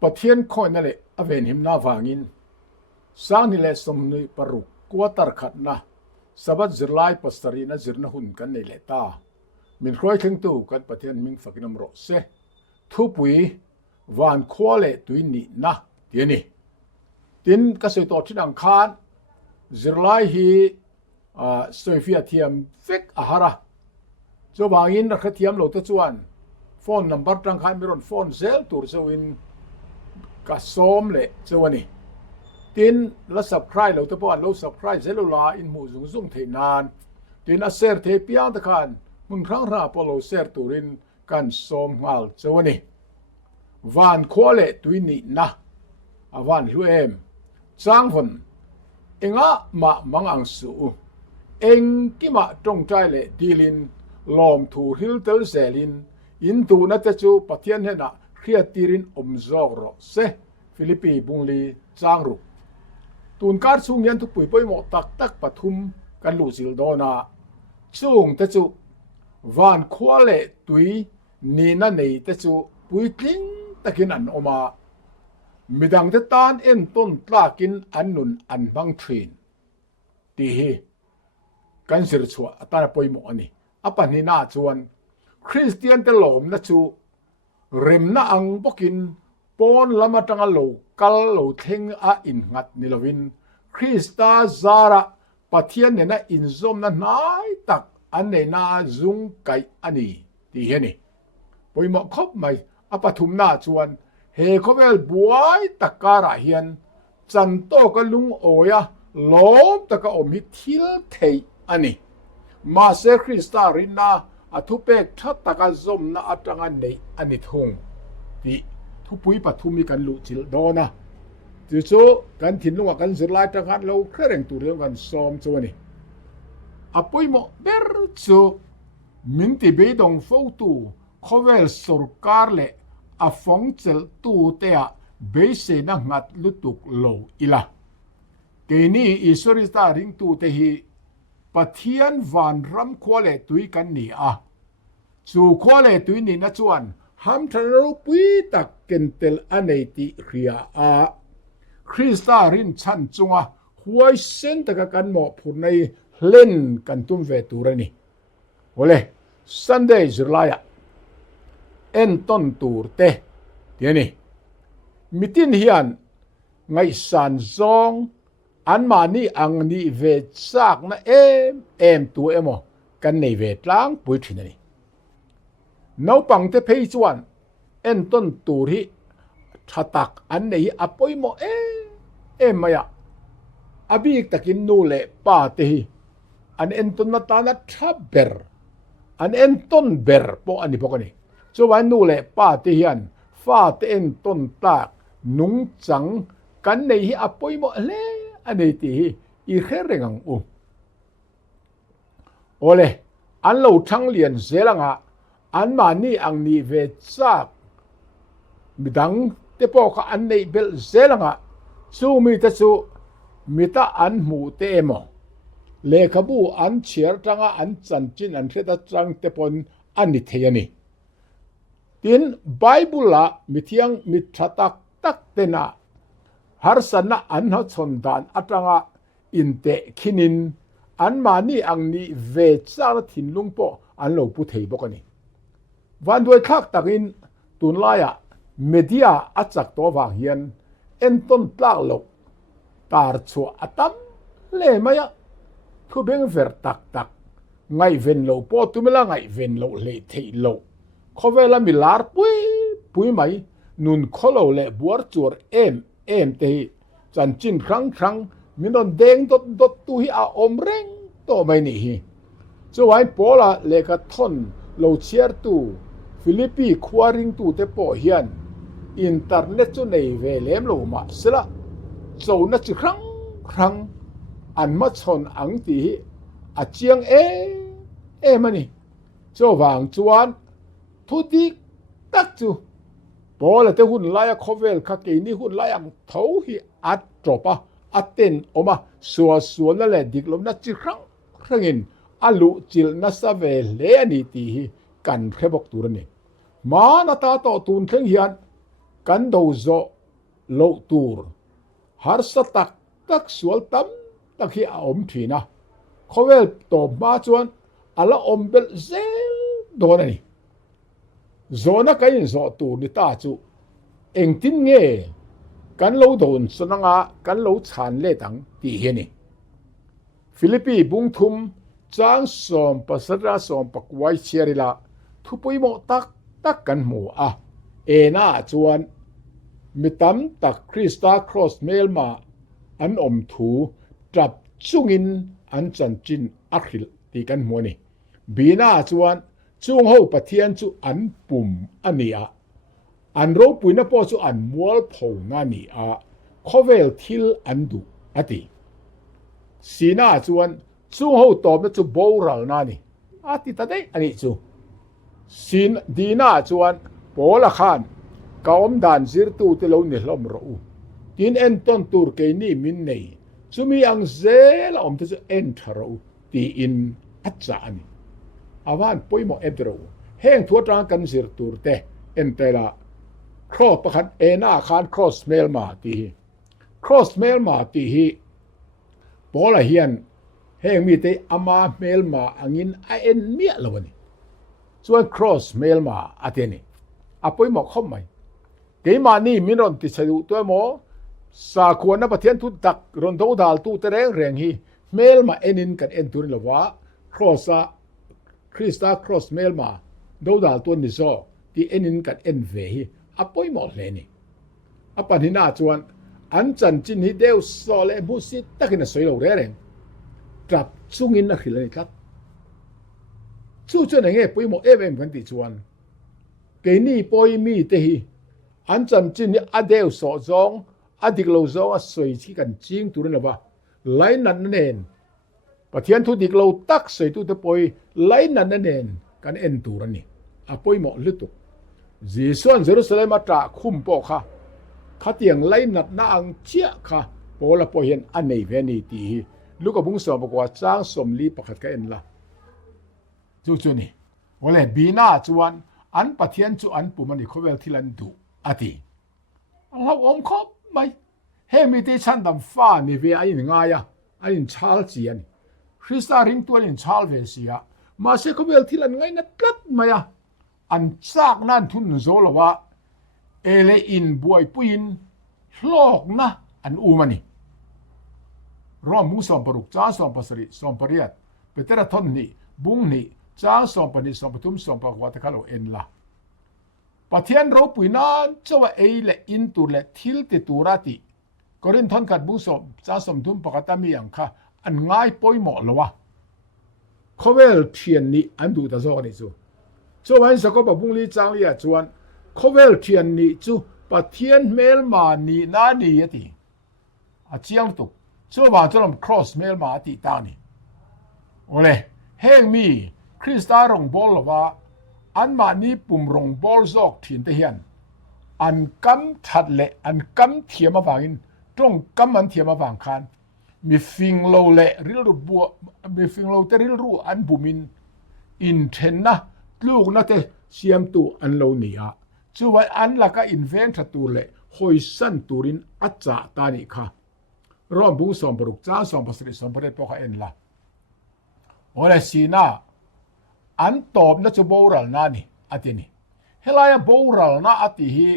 ปะเทียนค่อยนั่นแหละอเวนหิมนาวางินสร้างนี่แหละสมนุยปรุกวตรขัดนะสบัดจิรไลปัสตรีนะจิรนะหุ่นกันในเลตามินครอยถึงตู้กันปะเทียนมิงฟักนำรอเสทุปุยวานควาเลตุยนี่นะเทียนี่ตินกษตรต่อที่ดังคานจิรไลฮีสวยฟิอาเทียมฟิกอาหาระเจ้าบางอินรักเทียมโลตจวนฟอนนัมเบอร์ตังคายมิรอนฟอนเซลตูร์เซวินกัสอมเละเจ้าวันนี้ตินละสับใครเราตะปอนเราสับใครเซลลูลาอินหมู่ซุ่งเทนานตินอาเซอร์เทปียงตะคานมึงครั้งราปโลเซอร์ตูรินกันสอมงาลเจ้าวันนี้วานควาเลตุยนี่นะวานลุเอมจางฝนเองะมามังอังสูเองกิมาตรงใจเลดีลินลอมทูฮิลเตลเซลินอินตูนัตจูปะเทียนเฮนะเครียติรินอมซอกรอเซฟิลิปปีบุงลีจางรุตูนการสูงยันทุกปุยปุยหมอตักปทุมกันลูซิลโดนาสูงตจูวานควาเลตุยนีนันเนตจูปุยกิงตะกินอันอมามิดังเตตานเอ็นต้นตรากินอันนุนอันบังทรีนตีฮีกันสิรชัวตาปุยหมอนี่อปันนี่นาชวนคริสเตียนเตลอมนะจูริมนะอังบกินปอนละมาตังโลกัลโลเทงอาอินงัดนิลวินคริสตาซาระปะเทียนเนี่ยนะอินซอมนะนายตักอันเนนาซุงไกอันนี้ที่เห็นนี่ปุยหมอคบไม่อปทุมนาชวนเฮคเวลบวยตักการะเฮียนจันโตกะลุงโอยะล้อมตะกะอมฮิทิลเทอันนี้มาเซคริสตารินาอทุเปกทัตตะกะซอมนะอัตังอันนี้อันนี้ทงที่ทุปุยปทุมีกันลุจิลโดนะจู่ๆกันถิ่นลงกันสิลายตังอันเราเคร่งตัวเรื่องกันซ้อมจวนี่อปุยโมเบรจูมินติเบดงโฟตูคเวลสุรการเลอฟงเจลตูเตะเบเซนังัดลุตุกโลอิละเกนี่อิสริสตาริงตูเตฮีปะเทียนวันรำควาเลตุยกันนี่จู่ควาเลตุยนี่นะจวนฮัมทะรุปุยตักเกนเตลอเนติเรียคริสตารินชันจงหวยเส้นตะกันหมอผู้ในเล่นกันตุ้มเวตูรนี่โอเลซันเดย์จุลายเอ็นต้นตูร์เตเดี๋ยวนี้มิตินเฮียนไงสันซองอันมานี่อังนี่เวซักนะเอ็มตัวกันในเวทล้างปุยทินนี่นาวปังเตเพยจวนเอ็นต้นตูร์ฮีทัตักอันนี้อปอยโมมายะอบีกตะกินนูเลปาเตฮีอันเอ็นต้นนัตานะทับเบอร์อันเอ็นต้นเบอร์ปออันนี้พวกนี้จวนนูเลปาเตฮีอันฟาเตเอ็นต้นตากนุงจังกันในฮีอปอยโมเลอันนี้ตีอีเคเรงอุโอเลอันเราทั้งเลียนเซลังอันมานี่อังนี่เวซักมิดังเตปอกอันนี้เบลเซลังสู้มีแต่สู้มิตาอันหมูเตมเลขบูอันเชียร์จังอันจันจินอันเทตจังเตปอนอันนี้เทียนี่ทินไบเบิลละมิเทียงมิทตักตักเตนะฮาร์สันนะอันหัดสนดานอัตรังอินเตคินินอันมานี่อังนี่เวซ่าทินลุงปออันโลปุเทยบอกนี่วันด้วยทักตักินตุนลายเมดิอาอัจฉริตัววางเฮียนเอ็นต้นปลากโลตาร์ชัวอัตัมเล่มายะทุเบงเวร์ตักไงเวนโลปอตุเมล่าไงเวนโลเลเทยโลเขาเวลามิลาร์ปุยไหมนุนโคโลเลบัวจวร์เอ็มเตยจันจินครั้งมินอนเด้งดดตุฮิอาอมเร่งโตไม่นี่ฮีจวนปอลาเลกทอนโลเชียร์ตูฟิลิปปีควาริงตูเตปอเฮียนอินเทอร์เน็ตจนในเวเลมโลมาสละโจนัดครั้งอันมาชนอังตีอาเจียงมันนี่เจ้าวางจวนทุดีตักจูพอแล้วแต่หุ่นไล่คอเวลคักเกนี่หุ่นไล่อังเท้าฮีอัดจบอัดเต้นออกมาสัวนั่นแหละดิกลมนัดครั้งอินอาลุจิลนัสเวเลนี่ตีกันเขบอกตัวนี่มาหน้าตาต่อตูนเครื่องเฮียน กันโดโซโลตูรหารสตักตักสวลตัมตักฮีอมทีนะเขาเวลตบมาจวนอัลอมเบลเซลโดนนี่โซนักกันโซตูนิตาจูเองตินเงกันโลโดนสนังะกันโลชานเลตังตีเฮนี่ฟิลิปปีบุงทุมจางสอมปัสระสอมปักไว้เชียริลาทุปุยโมตักกันหมู่เอน่าจวนมิตัมตักคริสตาครอสเมลมาอันอมถูจับจุงินอันจันจินอัคริลตีกันหมู่นี่บีน่าจวนจุงเฮาปะเทียนจุอันปุ่มอันนี้อันโรปุยนะปอจุอันมัวลพงานี่คอเวลทิลอันดูอติสีน่าจวนจุงเฮาตอบนะจุโบราลนานี่ติตาได้อันนี้จุสินดีน่าจวนโปละขานกอมดานซิรตูเตโลนิลอมรูตินเอ็นต้นตูร์เกนี่มินเนยจุมีอังเซลอมจะเอ็นทารูตีอินอัจจานี่อาวานปุยโมเอดรูแห้งทั่วตรางกันซิรตูร์เตเอ็นเตละครอประคันเอน่าขานครอสเมลมาตีฮีโปละเฮียนแห้งมีเตอามาเมลมาอังินไอเอ็นเมียละวันนี้ส่วน cross เมลมาอาเทนี่ปุยหมอกเข้าไหมเกมานี่มินรอนติดใช้ดูตัวหมอสาควรนะประเทศทุดักรอนโตดาลตูเตเรงฮีเมลมาเอ็นินกันเอ็นตุนละว่า cross คริสตา cross เมลมาโดดาลตัวนิโซที่เอ็นินกันเอ็นเวฮีปุยหมอกเลยนี่ปัญหาหน้าจวนอันจันจินฮิเดวโซเลบุสิตะกินสวยเราเร่งกลับซุงินนักขิลนี่ครับสู้จนอย่างเงี้ยปุยโมเอเอ็มกันติจวนเกนี่ปุยมีเตหีอันจันจินนี่อเดวสอจงอดิกโลจงสวยที่กันจริงตัวนั้นว่าไลนันเนนประเทศทุดิกโลตักสวยตัวเตปุยไลนันเนนกันเอ็นตัวนี้ปุยโมลิตุจีส่วนเยรูซาเล็มมาจากคุมโปค่ะขัดยังไลนัดนาอังเชียค่ะโปละปุยเห็นอันในเวนีตีลูกกับบุ้งสอบบอกว่าจ้างสมลีประคัดกันเอ็นละจู่ๆนี่วันแรกบีน่าจวนอันปะเทียนจุอันปุ่มมันนี่เขาเวลที่ลันดูติเราอมครบไหมเฮมิเตชันดำฟ้านี่เวียอินง่ายอินชาลจีนคริสตาริงตัวอินชาลเวเซียมาเสกเขาเวลที่ลันง่ายนัดลัดไหมอันจากนั้นทุนโซลว่าเอเลอินบวยปุยินโลกนะอันอูมันนี่รอมุสอมปรุกจ้าสอมปัสริสอมปริยัตเปเตระทนนี่บุ้งนี่จ้าสอมปนิสอมปทุมสอมปวัตคาโลเอ็นละปะเทียนเราปุยนานเจ้าเอเลอินตุเลทิลติตูราติก็เรินทนกัดบุ้งสอมจ้าสอมทุมปกตามีอย่างค่ะอันง่ายป่วยหมดแล้ววะเขาเวลเทียนนี่อันดูตาโซนี่จูเจ้าวันสักก็บุ้งลีจางลีจวนเขาเวลเทียนนี่จูปะเทียนเมลมานี่นานี่ยติเจียงตุกเจ้าว่าจะลำ cross เมลมาติตานี่โอ้เลยเฮงมีคริสตารงบอลว่าอันมานี้ปุ่มรงบอลซอกถิ่นเทียนอันกำทัดเละอันกำเทียมมาฝังอินตรงกำมันเทียมมาฝังคันมีฟิงโลเละริลรูบัวมีฟิงโลเตริลรูอันบุมินอินเทนนะลูกนักเตะเสียมตูอันโลเนียจู่ว่าอันละก็อินเวนต์ตูเละหอยสันตูรินอัจจาตานิค่ะรอมบุ้งสอมปรุกจ้าสอมปัสริสอมปริตปอกเอ็นละโอ้เลยสีน่าอันตอบนะจะโบราณนานี่อาทินี่เฮลายโบราณนาอาทิฮี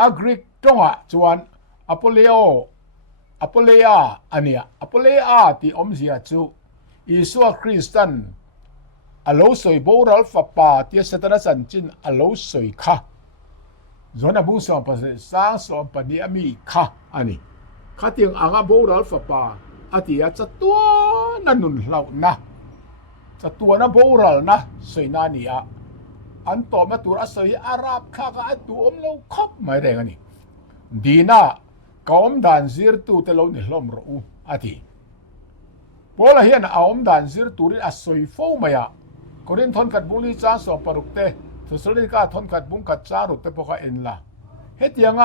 อักริกตรงจวนอโปเลอาอันเนี้ยอโปเลอาที่อมเสียจูอิสุคริสตันอโลสวยโบราณฟ้าป่าที่สตระสันจินอโลสวยค่ะส่วนบุ้งสอมปัสริสร้างสอมปนิอามีค่ะอันนี้ข้าเตียงอ่างโบราณฟ้าป่าอาทิอาจะตัวนั่นนุ่นเหล่านะจะตัวนะโบราณนะสวยนานี่อันต่อมาตัวสวยอาหรับข้าก็อันตัวอมเราครบไม่ได้กันนี่ดีนะก็อมด่านซิรตูเตลนี่ล้มรู้อาทิพอละเห็นอมด่านซิรตูนี่สวยฟูไหมก็เรียนทนกัดบุญลีจ้าสอบปรุกเตทุสลิกาทนกัดบุญกัดจารุเตปกเอ็นละเฮ็ดยัง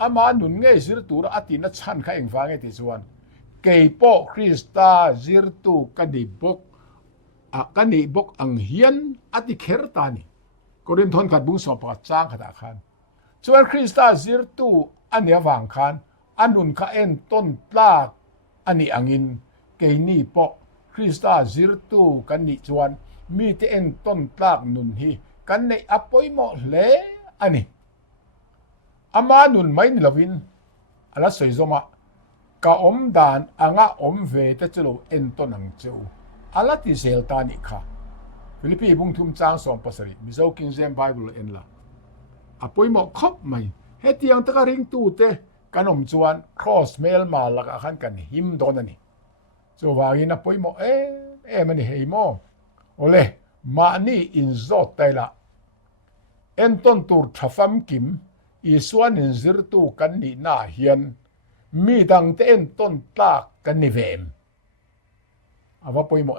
อามาหนุนเงยซิรตูระอาทินัดชันข้าเองฟังเอติส่วนเกย์โปคริสตาซิรตูกันดิบกกันนี่บกอังเฮียนอติเครตานี่ก็เรียนทนกัดบุ้งสอบปัดจ้างขดาคัน ส่วนคริสตาซิรตูอันเนียวางคานอันนุนคาเอ็นต้นปลากอันนี้อังินเกนี่ปอคริสตาซิรตูกันนี่จวนมีแต่เอ็นต้นปลากนุนฮีกันในอปอยหมอเลอันนี้อามานุนไม่นิลวินอัลสวยซมะกะอมดานอ่างอมเวตจะโลเอ็นต้นนังเจ้าอัลติเซลตานิค่ะฟิลิปปีบุงทุมจางสองภาษาริมิโซกิงเซมไบเบิลเอ็นละอปอยหมอคบไหมเฮตียงตะกริงตูเตกันอมจวนครอสเมลมาลักขันกันหิมโดนนี่โจวากินอปอยหมอมันเฮโมโอเลมานี่อินโซตไตละเอ็นต้นตูร์ทัฟมกิมอีสวนอินซิรตูกันนี่น่าเฮียนมีดังเต้นต้นตากกันนี่เวมอาว่าปอยโม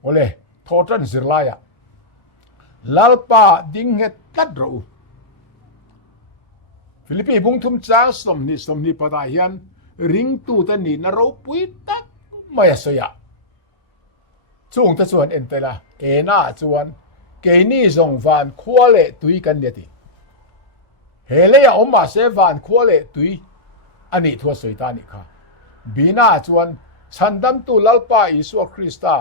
โอเลโทจันสิรลายะลาลปาดิงเฮตัดรูฟิลิปปีบุงทุมจ้างสมนิปดาเฮียนริงตูตันนี่นรูปุยตักไม่สยะช่วงตะส่วนเอ็นเตละน่าจวนเกนี่ส่งฟานคัวเลตุยกันเดียติเฮเลยอมมาเซฟานคัวเลตุยอันนี้ทัวสวยตานี่ค่ะบีน่าจวนฉันดำตูลลปาอิสวคริสตา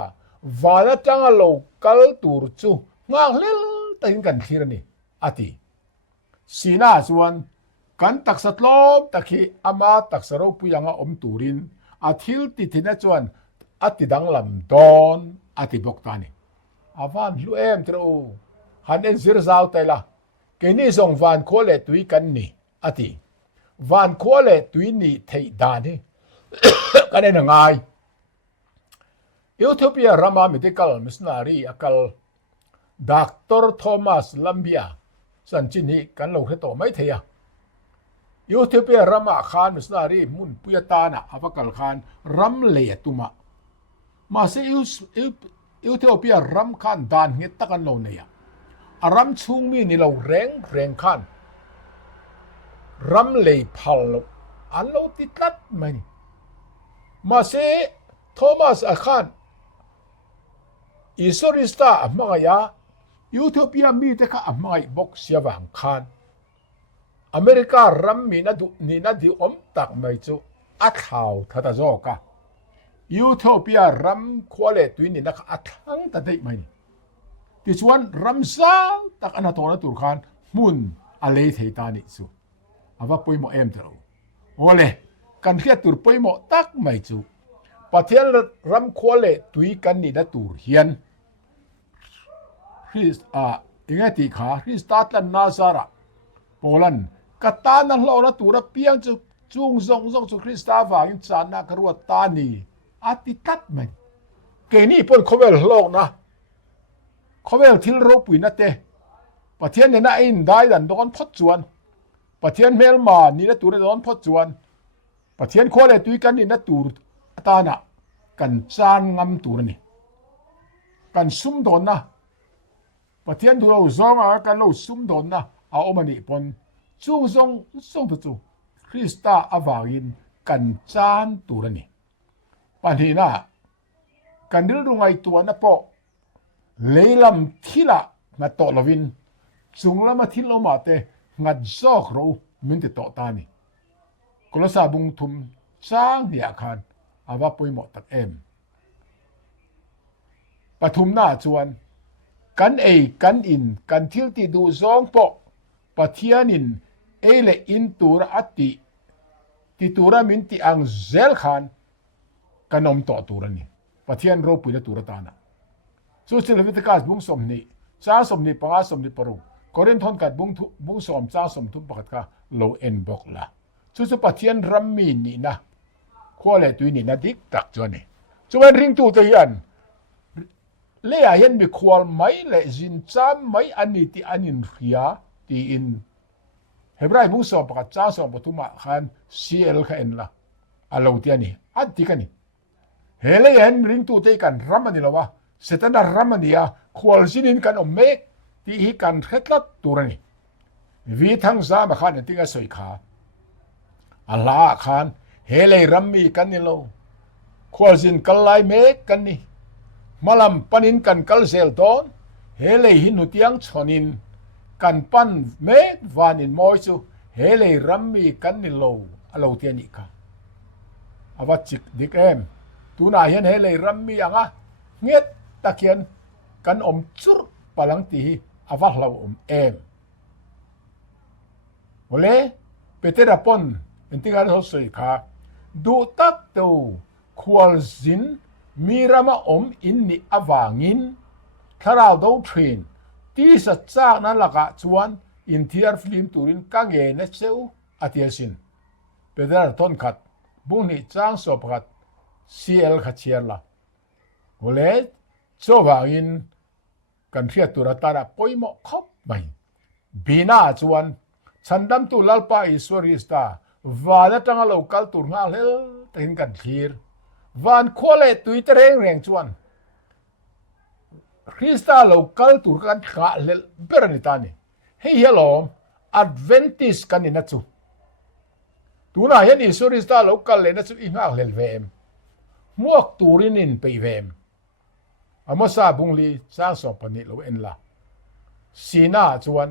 วาลจังโลกัลตูรจูงางเลลตันกันทีรนี่อติสีน่าจวนกันตักสตลบตะคีอามาตักสรูปุยังอมตูรินอาทิลติทินจวนอติดังลำดอนอติบกตานี่อาวันลุเอ็มตรูฮันเอ็นซิรซาวเตละเกนี่ส่งวานโคเลตุยกันนี่อติวานโคเลตุยนี่เทดานี่กันเองง่ายอิธิโอเปียรามามิดิคัลมิสนารีอักลด็อกเตอร์โทมัสลัมเบียสันจินีกันโลกเหตุไม่เทียอิธิโอเปียรามาคานมิสนารีมุนปุยตานะอัปกัลคานรัมเลตุมามาเซอิธิโอเปียรัมคานดานเงตกันโลเนียอารัมชุงมีนี่เราแรงคานรัมเลพัลอันโลติดลัดมันมาเซโทมัสอาคานอิสริสตาอัมมายาอิธิโอเปียมีแต่ก็อัมมายบกเสียวังคานอเมริการัมมีนัดดิอมตักไม่จูอัดข่าวทัดโจกะอิธิโอเปียรัมควอเลตุยนี่นักอัดทั้งตัดได้ไหมที่ชวนรัมซาตักอนาโตนตุรคานมุนอะไรเทตานิสูอาว่าปุยโมเอ็มตรูโอเลกันเทียตุรปุยโมตักไม่จูประเทศรัมควอเลตุยกันนี่นัดตุรเฮียนคริสยังไงที่ขาคริสตัลนาซาระโปแลนด์กตานังเราละตัวเปียงจุงซงจุคริสตาฟาอินจานักรัวตานีอาติตัดมันเกนี่ปนเขาเวลโลกนะเขาเวลทิลโรปุยนัดเตประเทศเนี่ยน่าอินได้ดันโดนพดจวนประเทศเมลมานี่นะตัวโดนพดจวนประเทศควอเลตุยกันนี่นะตัวตานะกันจานงำตัวนี่กันซุ่มโดนนะประเทศตัวเราซองกันเราซุ่มโดนนะเอาอมันนี่ปนจูซงตัวจูคริสตาอาวาอินกันจานตัวนี่ปัญหาน่ะกันดิลรุงไอตัวนะปอเลลัมทิละมาโตลวินจุงละมาทิลมาเตงัดซอกเรามินติโตตานี่กุลสาบุงทุมจ้างเดียคันอาวาปุยหมดตักปทุมหน้าจวนกันกันอินกันทิลติดูซองปอปะเทียนินเลอินตูระอัติติตูระมินติอังเซลขันกันนมต่อตูระนี่ปะเทียนโรปุยละตูระตานะสุดท้ายวิธีการบุ้งสมนี่จ้าสมนี่ปะกาสมนี่ปรุกอรินทอนกัดบุ้งสมจ้าสมทุบปะกัดกาโลเอ็นบอกละสุดท้ายปะเทียนรัมมีนี่นะขั้วเลตุยนี่นะดิกตักจวนนี่จวนริงตูเทียนเลี้ยเห็นมีควอลไม่เลจินจามไม่อันนี้ที่อันนี้เรียที่อินเฮบรายบุ้งสมปะกัดจ้าสมปทุมาขันซีเอลขันละอาโลเทียนี่อัดที่กันนี่เฮเลยเห็นริงตูเทียกันรัมมันนี่ละวะเสร็จแล้วรัมมันนี่ควอลซินินกันอมเมกที่ฮิกันเฮ็ดลัดตัวนี่วิทั้งสามขันนี่ที่ก็สวยขาอัลลาขันเฮเลยรัมมีกันนี่โลควอลซินกันไลเมกกันนี่มาลำปนินกันกัลเซลตอนเฮเลยหินุเตียงชนิน กันปั้นเมกวานินมอยซูเฮเลยรัมมีกันนิโลอโลเทียนิกะอวัจิกดิกเอมตูนาเห็นเฮเลยรัมมียังะเงียดตะเคียนกันอมจุรปลังตีอวัลเราอมเอมโอเลเปเตระปอนอินติการสอยค่ะดูตักตูควอลซินมีรามาอมอินนิอวางินถ้าเราดูทรีนที่สัจจะนั้นละกะชวนอินเทียร์ฟิล์มตูรินกังเกนเซลอาทิตย์สินเปเตระต้นขัดบุญนิจังสอบขัดCL ขัดเชียร์ละโอเลโซวางินกันเทียตุระตาระปอยหมอกคบไม่บีน่าชวนฉันดำตุลลปาอิสวริสตาวาละจังโลกัลตุรงาเลตินกันทีร์วานควอเลตุยเตรงแรงชวนคริสตาโลกัลตุรกันขาเลเบรนิตานีเฮียลอมอัดเวนติสกันนินัทซูตูน่าเห็นอิสวริสตาโลกัลเลนัทซูอิงาเลเวมมวกตูรินินไปเวมอามซาบุงลีสร้างสอบปนิโลเอ็นลาสีน่าชวน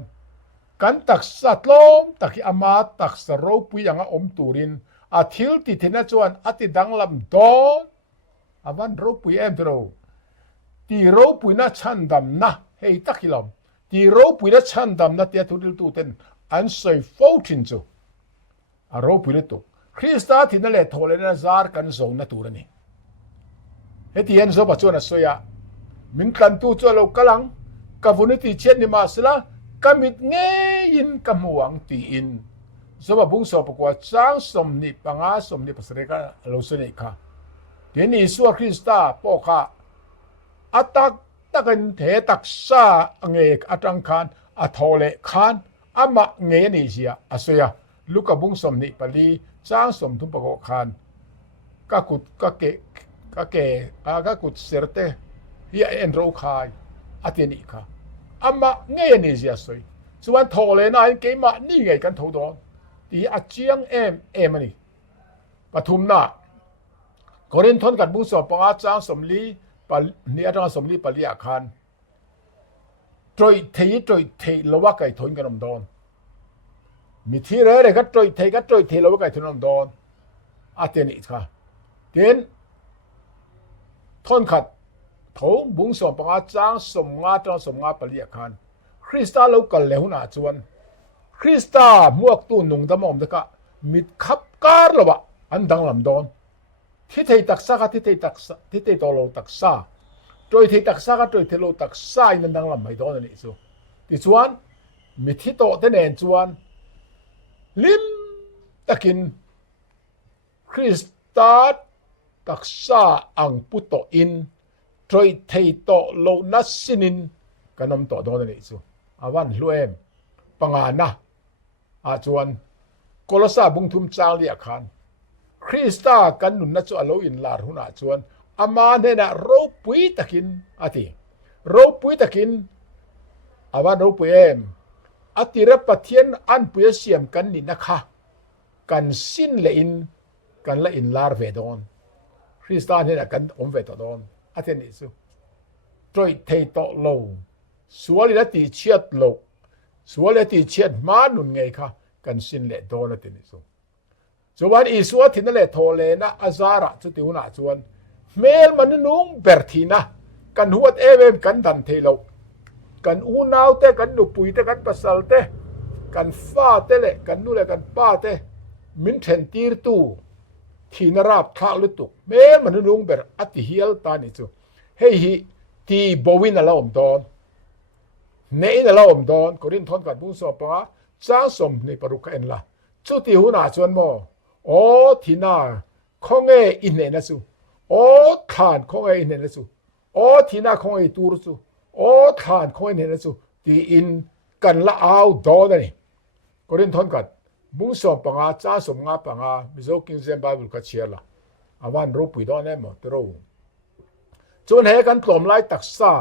กันตักสัตลมตักอามาตักสโรปุยังอมตูรินอาทิลติเทนจวนอติดังลำดอนอาวันโรปุยเอ็มโตรตีโรปุยน่าชันดำนะเฮตักิลมตีโรปุยน่าชันดำนะเตียทุริลตูเต็นอันใส่โฟตินจูอาโรปุยเลตุคริสตาที่นั่นแหละโทเลนาซาร์กันส่งนัตูรนี่เฮติเอ็นโซบัจจวนะสวยมินกันตูจวโลกลังกับฟุนิติเชนนิมาสลากามิดเงยินกำหวังตีอินสบบุงสอบกว่าจ้างสมนิปังอาสมนิปัสเรกาโลสเนค่ะเดนิสัวคริสตาปอค่ะอัตักตักันเทตักซาเงกอัตังคานอัทอเลคานอามาเงยนิเซียอาเซียลูกบุงสมนิปลีจ้างสมทุมปกคานกะกุดกะเกกะกุดเสรเตฮีเอ็นโรคายอาเทนิค่ะอามาเงยนิเซียสวยส่วนทอเลนายเกมานี่ไงกันทอดอนที่อาเจียงเอ็มนี่ปทุมนาโครินทอนกัดบุษบปอาจารย์สมลีปะนี่อาจารย์สมลีปะลีอาคารตรอยเทละว่าไก่ทนกันอมดอนมีที่เร่เลยก็ตรอยเทละว่าไก่ทนอมดอนอาเทนิค่ะเดินทอนขัดทงบุงสบปอาจารย์สมงาจารย์สมงาปะลีอาคารคริสตาลูกกันเลวน่าจวนคริสตามวกตูนุงดมอมตะกะมิดขับการละวะอันดังลำดอนที่เทตักษะที่เทตโลตักษะโดยเทตักษะก็โดยเทโลตักษะนันดังลำไม่ดอนนี่สุที่จวนมิดที่โตเตเนนจวนลิมตะกินคริสตาตักษะอังปุตโตอินโดยเทโตโลนัสซินินกันนำต่อดอนนี่สุอาวันลุเอมปังอานะอาจวนโคลสาบุงทุมจางเลียคานคริสตากันนุนนัจอโลอินลารุนาจวนอามาเนนะโรปุยตะกินอาทิโรปุยตะกินอาวันโรปุยเอมอาทิระปะเทียนอันปุยเสียมกันนี่นะคะกันสินเลอินกันละอินลาร์เวดอนคริสตาเนนะกันอมเวดอนอาทินี่สุโดยเทโตโลสวลิละติเชียดโลสวลิละติเชียดมานุนไงคะกันสินเลโดนตินิสุจวนอีสวทินเลโทเลนะอาซาระจุติหุนาจวนเมลมันนุงเบรทีนะกันหัวเอเวมกันดันเทโลกันอูนาวเตกันนุปุยเตกันปัสสัลเตกันฟ้าเตเลกันนูเลกันป้าเตมินเทนตีร์ตูทีนราบทาลุตุเมลมันนุงเบรอติเฮียลตานิจุเฮฮิทีบวินละอมดอนเนอินละอมดอนกรินทอนกัดบุษบปะจ้างสมในปรุกเอ็นละจุติหุนาจวนโมโอทีนาคงเออินเนนัสุโอทานคงเออินเนนัสุโอทีนาคงเอตูรุสุโอทานคงเออินเนนัสุตีอินกันละเอาดอนนี่กรินทอนกัดบุษบปะจ้างสมงาปะมิโซกิงเซมไบเบิลกัดเชียร์ละอาวันรูปุยดอนเอ็มตรูจนเฮกันกลมไล่ตักษา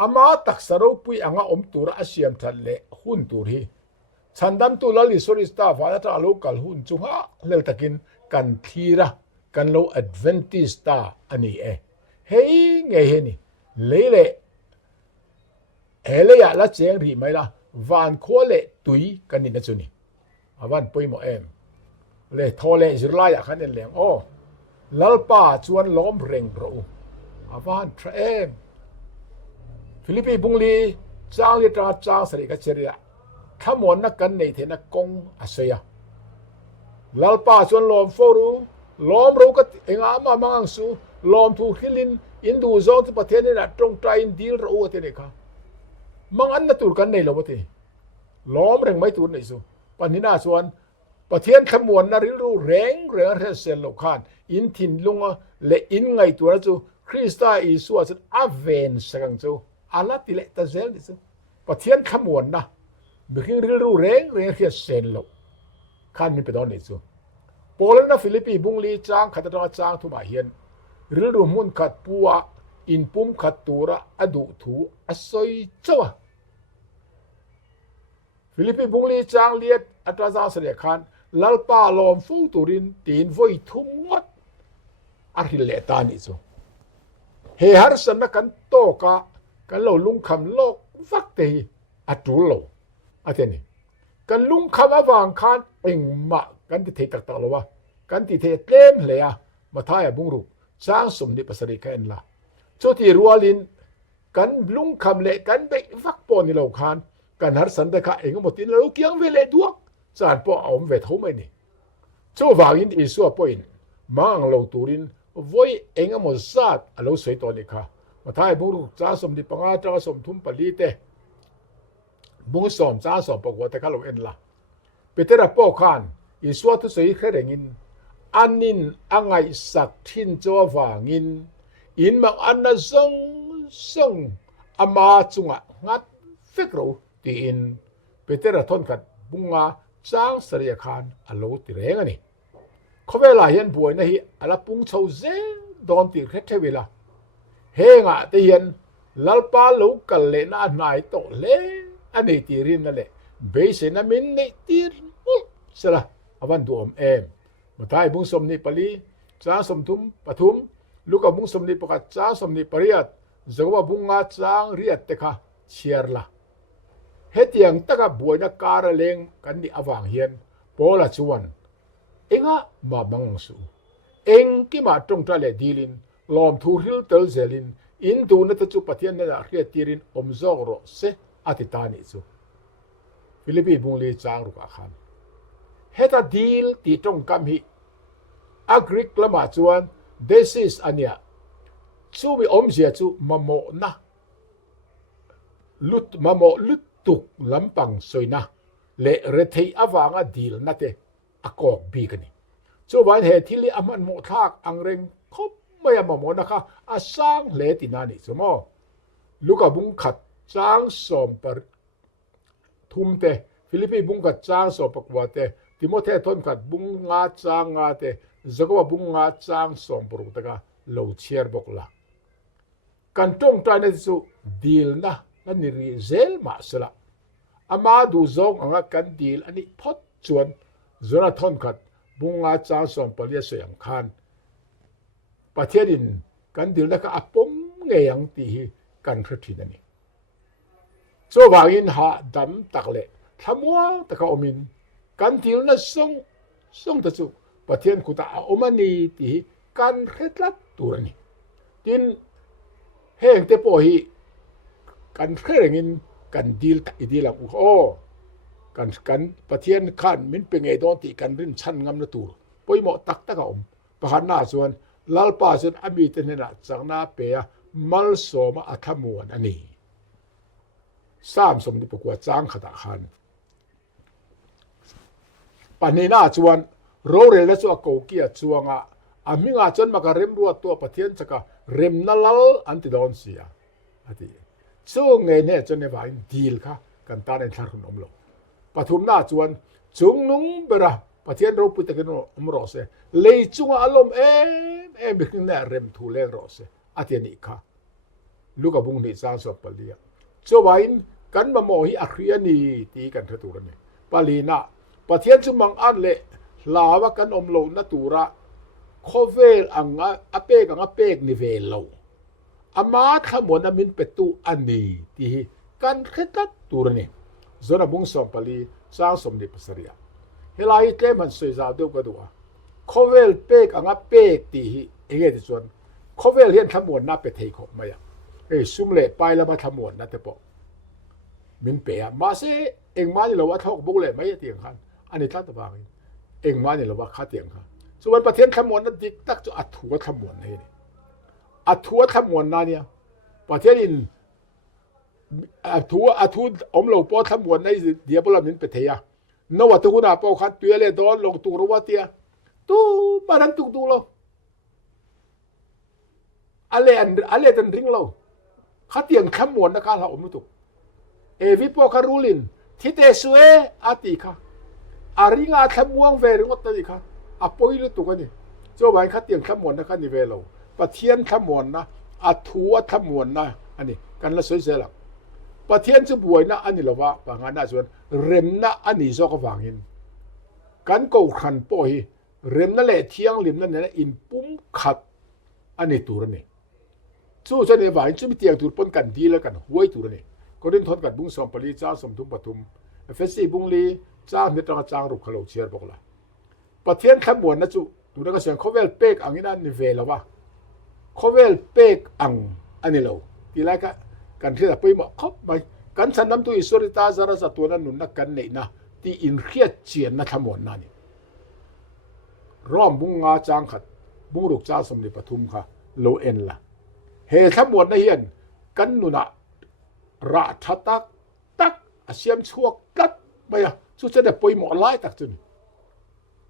อามาตักษารูปุยอ่างอมตูระอาเซียมทะเลหุ่นตูรีฉันดันตูลลิสุริสตาฟาตาลูกัลหุ่นจุฮะเลตะกินกันทีระกันโลแอดเวนติสตาอันนี้เฮยไงเฮนี่เละเฮเลยะละเจียงรีไหมล่ะ วานโคเลตุยกันนี่นะจุนี่อาวันปุยหมอเอ็มเลยทอเลอิสราเอลคันเลี้ยงลัลปาชวนล้อมเร่งโปรอาวันทรเอ็มฟิลิปปีบุงลีจางลิตราจางสริกเชริยะขมวนนักกันในเทนักกงอาเซียลัลปาชวนล้อมโฟรูล้อมรูก็เองอามามังสูล้อมถูกฮิลินอินดูโซนที่ประเทศนี้นะตรงใจอินดีลรูเทนิค่ะมังอันนั้นตูกันในโลกที่ล้อมเร่งไม่ตูนในสูปัญหาส่วนประเทศขมวนนริรูแรงเรื่องเซลโลคานอินทินลุงและอินไงตัวนั้นจูคริสต์อิสุอาจอาเวนสังจูอาลาติเลตเซลนี่สูประเทศขมวนนะมีริรูแรงเรื่องเซลโลคานมีเป็นต้นนี่สูโปแลนด์ฟิลิปปีบุงลีจางขัดตราจางทุมาเฮียนริรูมุนขัดปัวอินปุ่มขัดตัวระอดุถูอสอยเจ้าฟิลิปปีบุงลีจางเลียดอัตราจางเสลียคานลัลปาลอมฟูตุรินตีนvoiทุมงดอาริเลตานิจูเฮฮาร์สันนักันโตกะกันโลลุงคำโลกฟักเตยอัตุโลอาเทนี่กันลุงคำอวางคานเป็นมะกันติเทตักตะลวะกันติเทเต็มเลยอะมาทายบุงรุจางสมนิปสริกันละโจที่รัวลินกันลุงคำเละกันไปฟักปอนิโลคานกันฮาร์สันตะคะเองก็หมดที่เราเกี่ยงเวเลดวกจานป้อเอาเวทเขาไม่นี่โจวากินอิสัวป้อินมังเราตูรินvoi enga mo zat alo sei to ni kha mathai buru cha som di panga cha som thum pali te bung som cha som pokwa te khalo en la petera po khan iswa tu sei kherengin anin angai sak thin cho wangin in mak anna zong song ama chunga ngat fekro ti in petera thon khat bunga chang saria khan alo ti reng ani khowela hian buai na hi ala pung chho ze don ti khet thewila henga te hian lalpa lo kal le na nai to le ani ti rin na le be se na min ni tir sala awan du om em matai bung som ni pali cha som thum pathum luka bung som ni pakat cha som ni pariat zawa bunga chang riat te kha chiarla hetiang taka buai na kara leng kan ni awang hian pola chuan enga ma bangsu eng ki ma tong tra le dilin lom thu hil tel zelin in du na chu pathian na khia tirin omzog ro se atitani chu philippi bungli chang ru ka khan heta deal ti tong kam hi agric lama chuan this is ania chu mi omzia chu mamo na lut mamo lut tuk lampang soina le rethei awanga deal na te akok bi kani so wan he thili aman mo thak angreng khop maya ma mo na kha asang le tinani somo luka bung khat chang som par thumte philippi bung khat chang so pakwa te timothe thon khat bung nga chang nga te zagwa bung nga chang som puru taka lo chier bokla kan tong ta ne su deal na ani ri zel ma sala ama du zong anga kan deal ani phot chuan zora thon khat bunga cha som palia soyam khan pathiarin kan dilna ka apom ngeyang ti kan thrin ani so wangin ha dam takle thamwa taka omin kan dilna song ta chu pathian khuta omani ti kan khetlat turani tin heng te po hi kan kherengin kan dil ta idilang o kan pathian khan min pe nge don ti kan rin chan ngam na tur poimo tak taka om pahan na chuan lalpa chun ami te na changna pe mal soma athamuan ani sam som ni pokwa chang khata khan panina chuan ro rel na chu ko kia chuanga aminga chon maka rem ruat to pathian chaka rem na lal anti don sia ati chu nge ne chon ne vai deal kha kan ta nen thar hun om lo pathum na chuan chung nung bera pathian ro pu takin omro se lei chunga alom em bikin na rem thu le ro se atiani kha luka bung ni sang so palia so wain kan ma mo hi akhriani ti kan thatu rani palina pathian chu mang an le lawa kan omlo na tura khovel anga apek ni velo ama khamona min petu ani ti kan khetat turani zona bung som pali sang som ni pasaria helai tlem han soi za deu ka duwa khovel pek anga pek ti hi enge ti chuan khovel hian thamon na pe thei kho maya sumle pai la ba thamon na te po min pe ma se eng ma ni lo wa thok buk le mai tiang khan ani tla ta bang eng ma ni lo wa kha tiang kha chuan pathian thamon na dik tak chu athua thamon nei athua thamon na nia pathian in athua om lo po thamon nei dia bola min pe theya no wa tu na po khan tuya le don long tu ro wa tia tu baran tu lo ale tan ring lo kha tiang thamon na ka la om tu vi po karulin thite suwe ati kha aringa thamuang ve ringot ta dikha apoi lu tu ka ni cho bai kha tiang thamon na kha ni ve lo pathian thamon na athua thamon na ani kan la soi se la pathian chu buai na ani lowa panga na chuan rem na ani zo ka wangin kan ko khan po hi rem na le thiang lim na ne in pum khat ani tur ni chu chane wai chu mi tiang tur pon kan di la kan huai tur ni ko rin thon kan bung som pali cha som thum pathum fsi bung li cha mi ta chang ru khalo chiar bok la pathian thamon na chu tu na ka siang khovel pek angina ni ve lawa khovel pek ang ani lo ti la ka kan thia pui mo khop mai kan chan nam tu isorita zara za tu na nun na kan nei na ti in khiat chian na thamon na ni rom bung nga chang khat bung ruk cha som ni pathum kha lo en la he thamon na hian kan nu na ra thatak tak asiam chuak kat baya chu cha da poi mo lai tak chun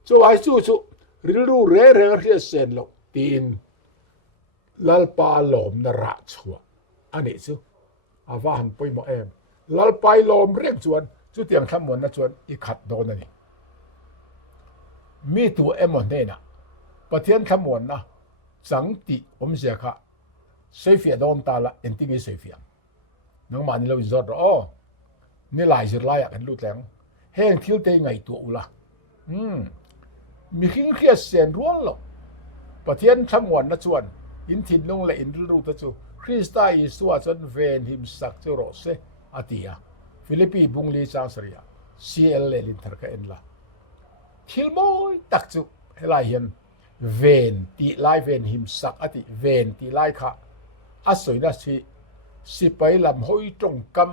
chu ai chu rilu re ria sen lo tin lalpa lom na ra chua ani chu awa han poi mo em lalpai lom rek chuan chu tiang thamon na chuan I khat don ani mi tu emon ne na pathian thamon na chang ti om sia kha seifia dom ta la entingi seifia nang mani lo zot ro ni lai zir lai kan lu tleng heng thil te ngai tu ula mi khing khia sen rual lo pathian thamon na chuan in thin long le in ru ta chu Krista Isua chon ven him sak chu ro se atia Philippi bungli chang saria CL le lin thar ka en la thil moi tak chu helai hian ven ti lai ven him sak ati ven ti lai kha asoi na si pai lam hoi tong kam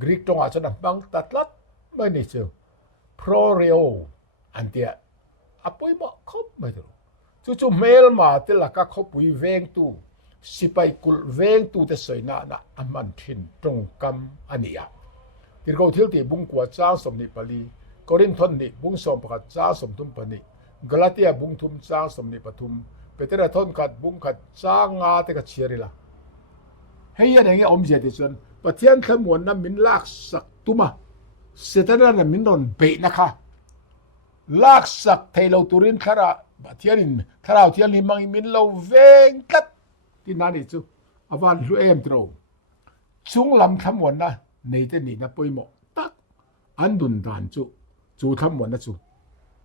Greek tong a chon bang tatlat mai ni chu proreo antia apoi mo khop mai tu chu mel ma te la ka khopui veng tu sipai kul veng tu te soina na aman thin tong kam ania tirgo thil ti bung kwa cha som ni pali korin thon ni bung som pakhat cha som tum pani galatia bung thum cha som ni pathum petera thon khat bung khat cha nga te ka chirila heya nge om je ti chon pathian thamon na min lak sak tuma setana na min don be na kha lak sak thailo turin khara pathianin tharau thian li mang min lo veng kat ti nani chu awan lu em tro chung lam thamon na nei te ni na poimo tak an dun dan chu thamon na chu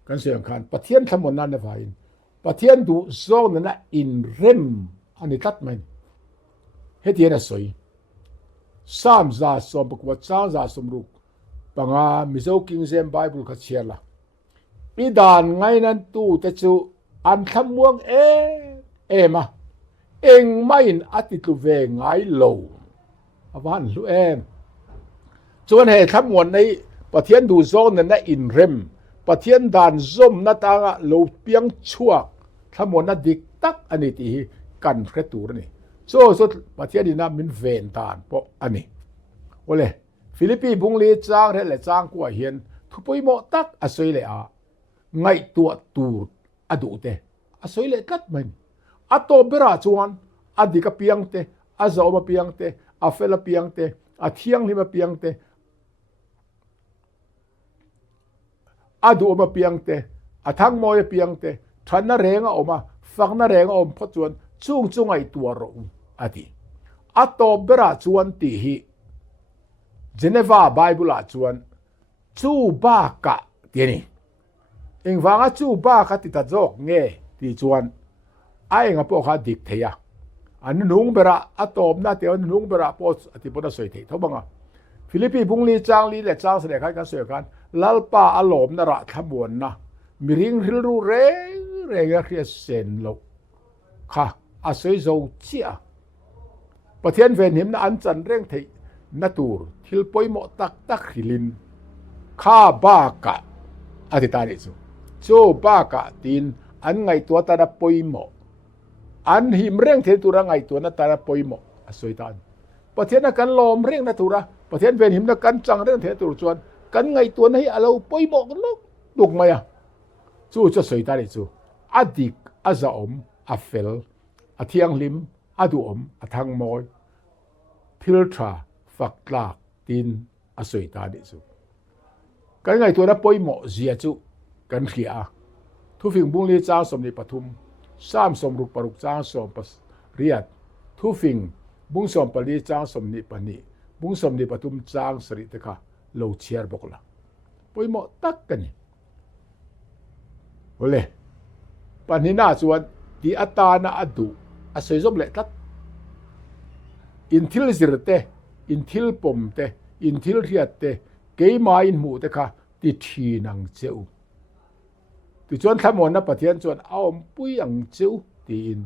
kan siang khan pathian thamon na na vain pathian du zone na in rem ani tat mai he ti na soi sam za som bakwa cha za som ru panga mizo king zem bible kha chiala pi dan ngai nan tu te chu an thamuang ema eng main atitu ve ngai lo awan lu em chuan he thamon nei pathian du zone na in rem pathian dan zom na tanga lo piang chua thamon na dik tak ani ti kan khretur ni so pathian ina min ven tan po ani ole Philippi bungli chang re le chang kwa hian thupoi mo tak asoi le a ngai tua tur adu te asoi le kat man ato bera chuan adika piang te azoma piang te afela piang te athiang lima piang te adu oma piang te athang moy piang te thanna renga oma fakna renga om pho chuan chung ai tua ro ati ato bera chuan ti hi Geneva Bible a chuan chu ba ka tiani engwanga chu ba kha ti ta jok nge ti chuan ai nga po kha dik theya an nung bera atom na te an nung bera po ati bona soi the thobanga ฟิลิปปีบุงลีจางลีและจางแสดงให้กันเสียกันลัลปาอารมณ์นระขบวนนะมีริงริลรูเร่เรียเซนโลค่ะอาศัยโจเชียประเทศเวนิมนะอันจันเร่งที่นัตูร์ทิลปอยโมตักฮิลินข้าบ้ากะอธิตานิจูโจบ้ากะตินอันไงตัวตาดปอยโมอันหิมเร่งเทตุระไงตัวนัตาดปอยโมอาศัยตานประเทศนักการลมเร่งนัตุระประเทศเวนิมนักการจังเร่งเทตุรจวนกันไงตัวนี้เราปอยโมกันลูกดุกไหมอ่ะจูจะอาศัยตานิจูอดิกอาซาอมอาเฟลอาเทียงลิมอาดูอมอาทางมอยพิลทราฝักลากตินอาศัยตานิจูกันไงตัวนั้นปอยโมเสียจูกันเขียทุฟิงบุงลีจ้าสมนิปทุมสามสมรุปปรุกจ้าสมปเรียดทุฟิงบุงสมปลีจ้าสมนิปนิบุงสมนิปทุมจ้างสริตค่ะโลเชียร์บกละปอยโมตักกันนี่โอเลปันนี้น่าส่วนที่อัตานาอดูอาศัยจบเล็ตัดอินทิลสิรเตอินทิลปมเตอินทิลเรียดเตเกยมาอินหมู่เตค่ะติทีนังเจ้าติจวนทำหมดนะประเทศจวนเอาปุยอังเจ้าตีอิน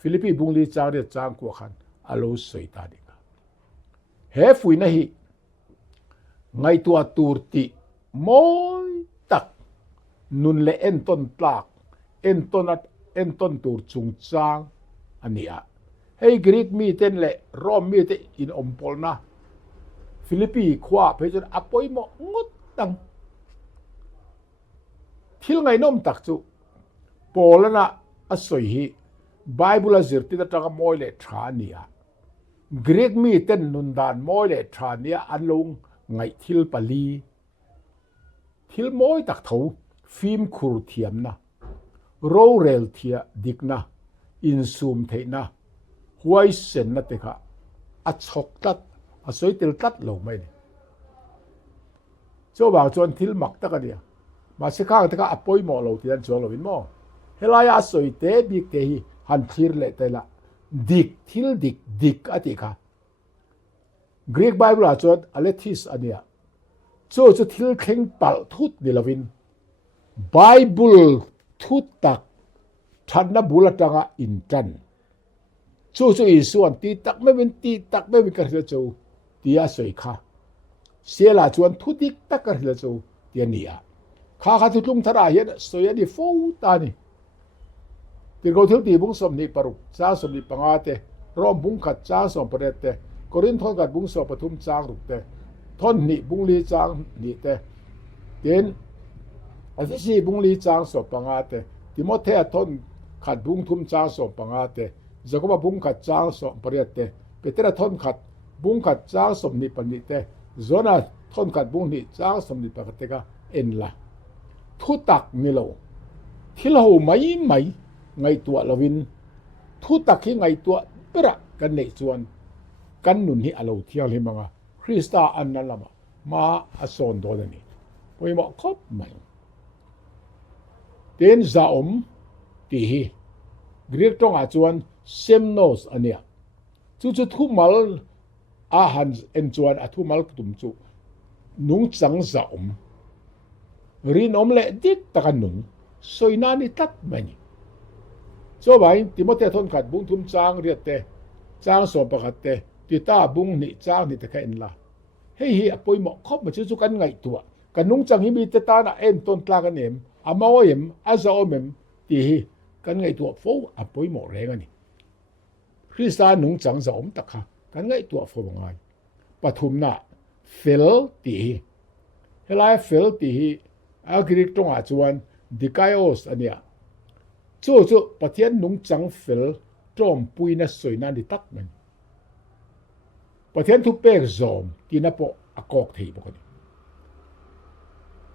ฟิลิปปีบุงลีจางเดียจางกว่าขันอาโลสวยตาดิกาเฮฟุยนะฮีไงตัวตูร์ติมอยตักนุนเลเอ็นต้นปลากเอ็นต้นตูร์จุงจางอันนี้อ่ะให้กรีกมีเต้นเละรอมมีเตอินอมพอลนะฟิลิปปีขวาไปจนอปอยหมงดตังที่ไงน้อมตักจูโปลนะอสวยฮีไบเบิลจิรติดตะกมอยเลทรานียกรีกมีเต้นนุนดานมอยเลทรานียอันลงไงทิลปาลีทิลมอยตักเถาฟิล์มคูร์เทียมนะโรเรลเทียดิกนะอินซูมเทนะหวยเซนนะเตคะอัดชกตัดอัดสวยติลตัดลงไม่เนี่ยเจ้าบ่าวจวนทิลมักตะกันเดียมาสิข้างตะกะอปอยหมอเราที่นั่นจวนเราวินหมอเฮลายาสวยเตบิกเตฮีหันทิรเลเตละดิกทิลดิกอติคะกรีกไบเบิลจวนอเลทิสอันเนี้ยโจจะทิลเข่งปัลทุดนิลวินไบเบิลทุดตักทันนบุลตังอินจันโจอีส่วนตีตักไม่เป็นตีตักไม่เป็นกันโจตีอาศัยค่ะเสียละจวนทุดิกตักกันโจตีนี่อ่ะข้าทุลุงทรายเห็นสวยดีฟูตานี่ตีเขาถึงตีบุ้งสมนิปรุกจ้าสมนิปังอาเตร่อมบุ้งขัดจ้าสมประเดเตกรินทอนกัดบุ้งสมปทุมจ้างรุกเตทอนนี่บุ้งลีจ้างนี่เตเต็นอันที่สี่บุ้งลีจ้างสมปังอาเตติโมเททอนขัดบุ้งทุมจ้างสมปังอาเตจะก็มาบุ้งขัดจ้างสมประเดเตเปเตระทอนขัดบุ้งขัดจ้างสมนิปันนิเตโซน่าทอนขัดบุ้งนี่จ้างสมนิปันเตกะเอ็นละทุตักมิโลที่เราไม่ไงตัวลวินทุตักที่ไงตัวเประกันในส่วนกันนุนที่เราเที่ยวเลยมั้งคริสตาอันนั้นละมาอาสอนตัวนี้พอมาครบไหมเต็นซาอมตีฮีกรีกต้องอาจวนเซมโนสอันเนี้ยจู่ทุ่มมัลอาหารเอ็นจวนอาทุ่มมัลตุ่มจู่นุ่งจังซาอมรีนอมเละดิกตะกันนุนสวยนานิตัดไหมนี่โจบายติโมเททอนขัดบุ้งทุ่มจางเรียดเตจางสอบประคัดเตติตาบุ้งนี่จางนี่ตะแค่เอ็นละเฮ้ยปอยหมอกคบมาจู่กันไงตัวกันนุ่งจังฮิมีเตตานะเอ็นต้นตลากันเอ็มอามาโอเอ็มอาซาโอเอ็มตีฮีกันไงตัวฟูปอยหมอกแรงอันนี้คริสตานุ่งจังสอมตะค่ะกันไงตัวฟูบางไงปฐุมน่ะเฟลตีฮีเฮลายเฟลตีฮีอากรีกต้องอาจวนดิคายโอสอันเนี้ยจู่ประเทศนุ่งจังเฟลจอมปุยน่ะสวยนั่นดิตักมันประเทศทุกเปกจอมที่น่ะปออากอกทีบอกนี่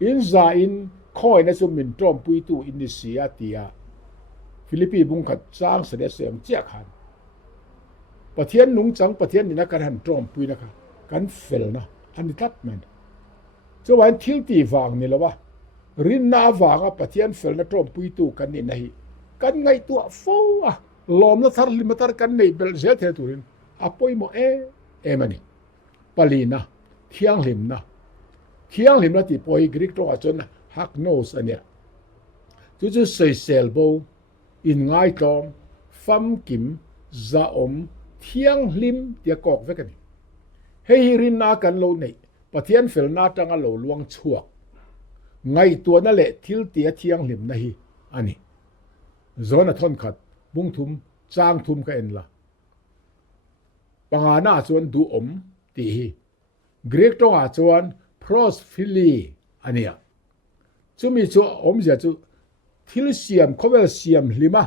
อินซาอินคอยน่ะสมินจอมปุยตูอินโดนีเซียตียฟิลิปปินส์บุงขัดสร้างเสด็จเสียงเจ้าขันประเทศนุ่งจังประเทศนี้นะการหันจอมปุยนะคะกันเฟลนะอันดิตักมันจะวันทิลตีฟังนี่ละวะรินนาฟังประเทศเฟลนะจอมปุยตูกันนี่นะฮีกันไงตัวฟูอ่ะลอมนะทาร์ลิมาตาร์กันนี่เบลเซตเฮตุรินอปอยโมเอมันนี่ปาลีนะ เที่ยงหลิมนะเที่ยงหลิมนะที่ปอยกรีกตรงจนฮักโนสอันเนี้ยจู่ๆใส่เซลโบอินง่ายตอมฟัมกิมซาอมเที่ยงหลิมเตียกอกไว้กันเฮฮิรินนากันโลนี่ปะเทียนเฟลนาจังโลลวงชั่วไงตัวนั่นแหละทิลเตียเที่ยงหลิมนะฮีอันนี้โซนทนขัดบุ้งทุมจางทุมกันเอ็นละปังอาณาส่วนดูอมตีฮีกรีกตรงอาส่วนโพรสฟิลีอันนี้จุมีชัวอมจะจุทิลเซียมเขาเวลเซียมลิมา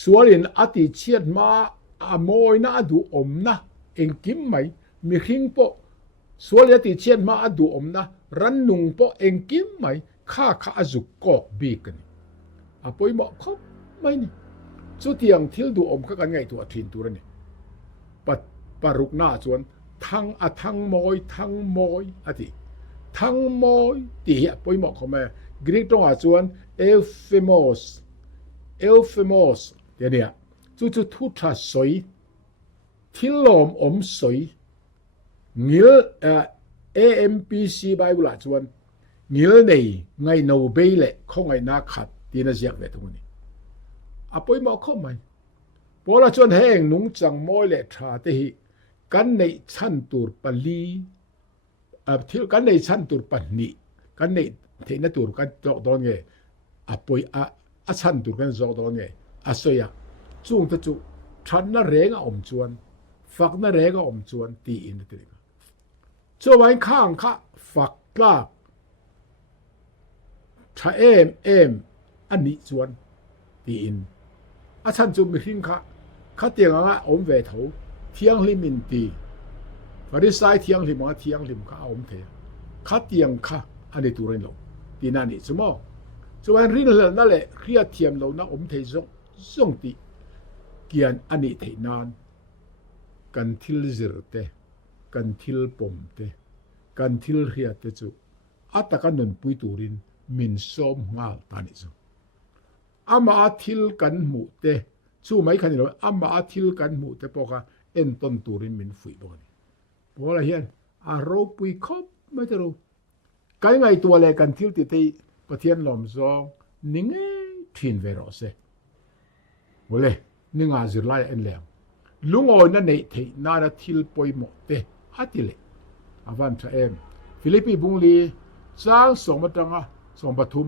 ส่วนอติเชียดมาอโมยนะดูอมนะเองกิมไหมมีขิงโปส่วนอติเชียดมาดูอมนะรันนุงโปเองกิมไหมข้าจุกกอกบีกันอ่ะปอยบอกเขาไม่นี่จุดยังทิลดูอมเขากันไงตัวทินตัวนี่ปรุกหน้าส่วนทั้งมอยอติทั้งมอยตีอ่ะปอยบอกเขาแม่กรีกตรงอาส่วนเอลฟิโมสเดี๋ยวนี้จู่ทุตาสวยทิลลอมอมสวยงิลAMPC ไบเบิลส่วนงิลนี่ไงโนเบลของไงนักขัดที่น่าเสียเวทตรงนี้อ่ะปอยบอกเขาไหมพอละจนแห้งนุ่งจังมอยเลทราเตหิกันในชั้นตูร์ปลีที่กันในชั้นตูร์ปนีกันในเทนตูร์กันจอกดอนเงอ่ะปอยชั้นตูร์กันจอกดอนเงอ่ะสวยจุงตะจุชั้นน่ะเรงอมจวนฝักน่ะเรงอมจวนตีอินตะลิจวายข้างค่ะฝักกลาบถ้าเอ็มอันนี้จวนตีอินอาชันจุมีหิงค่ะเตียงอ่ะอมเวทเอาเที่ยงลิมินตีฟาริสายเที่ยงลิมเที่ยงลิมค่ะอมเทค่ะเตียงค่ะอันนี้ตัวเรนโลตีนั่นนี่สมองจวนรินนั่นแหละเครียดเทียมเรานะอมเทส่งตีเกียนอันนี้เทนานกันทิลซิรเตกันทิลปมเตกันทิลเรียเตจูอัตตะกันนนปุยตูรินมินส้มงาตานิจูอามาทิลกันหมูเตชูไม่คันนี้อามาทิลกันหมูเตปอกะเอ็นต้นตูรินมินฟุยบอนี่พอละเฮียนอารมณ์ปุยคบไม่จะรู้กันไงตัวเลกันทิลติเตปะเทียนลมซองนิ่งทินเวรอเซโมเลนิ่งอาจุไลเอ็นแล้วลุงโอยนั่นเองที่นาดทิลปอยหมดเตฮัติเลอาวันทเอ็มฟิลิปปีบุงลีสร้างสมบัติงะสมบัติ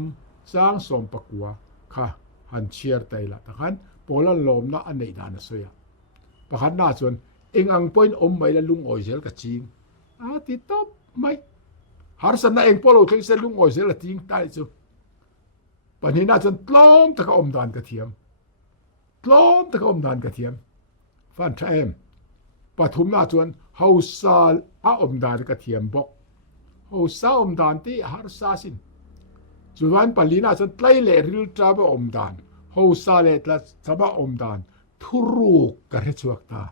สร้างสมปักวัวค่ะหันเชียร์ไตละแต่ขันโปลันลมนะอันไหนดานสวยประคันหน้าส่วนเองอังปอยอมไปแล้วลุงโอยเซลกับจิงติดตบไม่หาสันนะเองโปลถึงเซลุงโอยเซลกับจิงตายจูปัญหาหน้าส่วนล้มตะกอมดานกระเทียมล้มตะกอมดานกระเทียมฟันทเอ็มปฐุมหน้าส่วนเฮาซาอมดานกระเทียมบอกเฮาซาอมดานที่หาซาสินส่วนปัลลีน่าส่วนไล่เล่ริลทราบอมดานเฮาซาเล่ทราบอมดานทุรุกกระเรชวกตา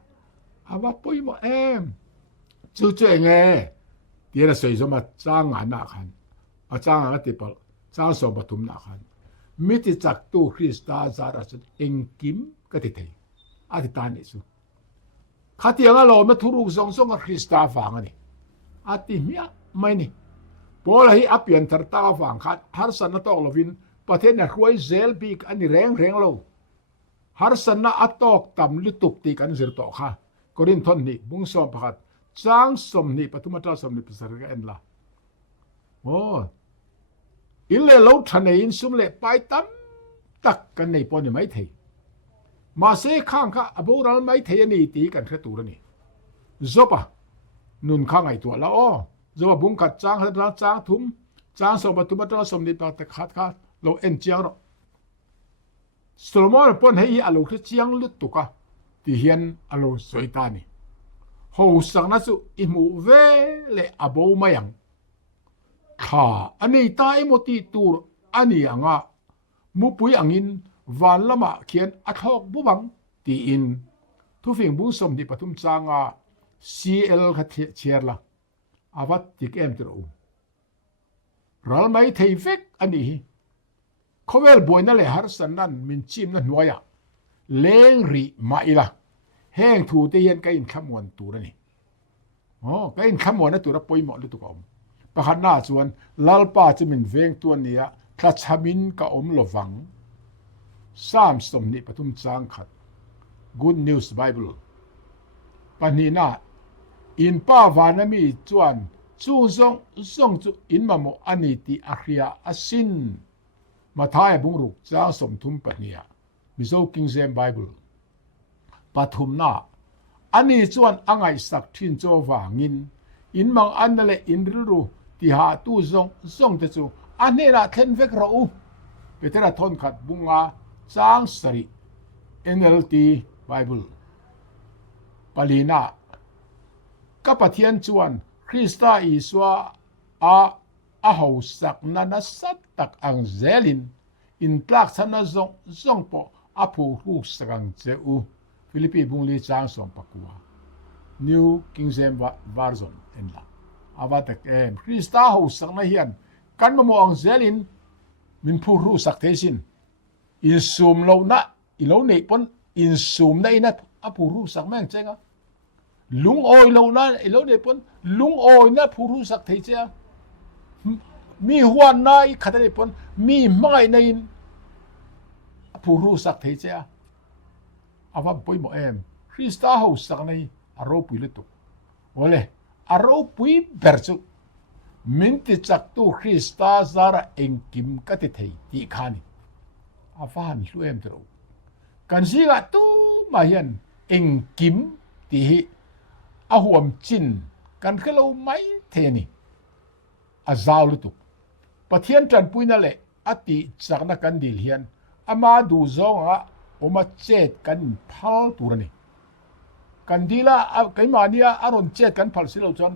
อาว่าปุยโมเอ็มจู่ๆเองเดี๋ยวเราสวยสมมาจ้างงานหน้าขันจ้างงานติปจ้างสมปฐุมหน้าขันมิติจักตู้คริสตาจาราสุดเองกิมก็ติดที่อาทิตย์นี้สุข้าเตียงเราไม่ทุรุกส่งกับคริสตาฟังนี่อาทิตย์นี้ไม่นี่พอเราให้อภิญทร์ตาฟังขัดฮาร์สันนัตอกลวินประเทศนั้นรวยเซลบิกอันนี้แรงเราฮาร์สันนัตอัตอกตำลุตุกตีกันสิร์ตอกค่ะกรินทอนนี่บุ้งสมพัดจ้างสมนี่ปฐุมตาสมนี่ภาษาเอ็นละโอ้อินเล่เราทันอินสุมเล่ไปตั้มตักกันในปนยังไม่เทมาเสกข้างค่ะอบูรัลไม่เทนี่ตีกันแค่ตัวนี่จบอ่ะนุนข้างไอตัวละอ๋อจบบุ้งกัดจ้างจ้างทุ่มจ้างสมบัติปฐุมตาสมนี่ปากตะขาดค่ะเราเอ็นเจียงเราโซโลมอนปนให้อาลูกเจียงลุตุกะที่เฮียนอาลูสวยตานี่หูสังนัสุอิมูเวเลอโบมายังข้าอันนี้ตายหมดที่ตัวอันนี้อ่ะมุปุยอังินวันละมาเขียนอัทอกบุบังตีอินทุกสิ่งบุญสมที่ปฐุมจางCL ขัดเชียร์ละอาวัตติกเอ็มตรูเราไม่เทเฟกอันนี้เขาเวลบวยนั่นแหละฮาร์สันนั่นมินชิมนั่นหัวยเลงรีมาอีละแห้งถูเตียนกันขมวนตัวนี่ ก็อินคำว่านะตัวระปอยหมดเลยตุกอมประคันหน้าส่วนลัลป้าจะเป็นเวงตัวเนี้ยคลัชมินกับอมลวัง3สมนิปทุมจางขัด Good News Bible ปันนี้นะอินป้าวานามีจวนจู่ส่งจุอินมาโมอันนี้ที่อาครียาสินมาท้ายบุงรุกจางสมทุมปันนี้มิโซ King James Bible ปฐุมนาอันนี้จวนอังไงสักทินโจวางินอินมังอันนั่นแหละอินรูที่หาตู้ส่งแต่จู่อันนี้ละเทนเวกเราเปเตระทนขัดบุงอาจางสริ NLT Bible ปาลีนากับปะเทียนจวนคริสตาอีสวาอาหูสักนันสัตตักอังเซลินอินตลักษณะส่งปออาผู้รู้สังเจอูฟิลิปปีบุงลีจางส่งปักวา New King James Version เอ็นละอาวาตักคริสตาหูสักนันเฮียนกันมามองเซลินมินผู้รู้สักเทสินอินซูมเรานะอิโลนี่ปนอินซูมได้นะอาผู้รู้สักแม่งเจ้าลุงโอยเรานะอิโลนี่ปนลุงโอยนะผู้รู้สักเทเจ้ามีหัวในขัดนี่ปนมีไม้ในผู้รู้สักเทเจ้าอาว่าปุยโมคริสตาหูสักในอารมณ์ปุยเลตุโอเลอารมณ์ปุยเบอร์ซุมินติจักตูคริสตาซาระเองกิมกัติเทติคานีอาฟานช่วยตรูกันสิกะตูมาเห็นเองกิมติอาหวมจินกันเคลาไม่เทนี่อาซาวลุตุปะเทียนจันปุยนั่นแหละอติจักนักกันดิลเฮียนอามาดูซองอ่ะอมาเจ็ดกันพัลตัวนี่กันดีละกันมาเนี่ยอารมณ์เจ็ดกันพัลสิเราจน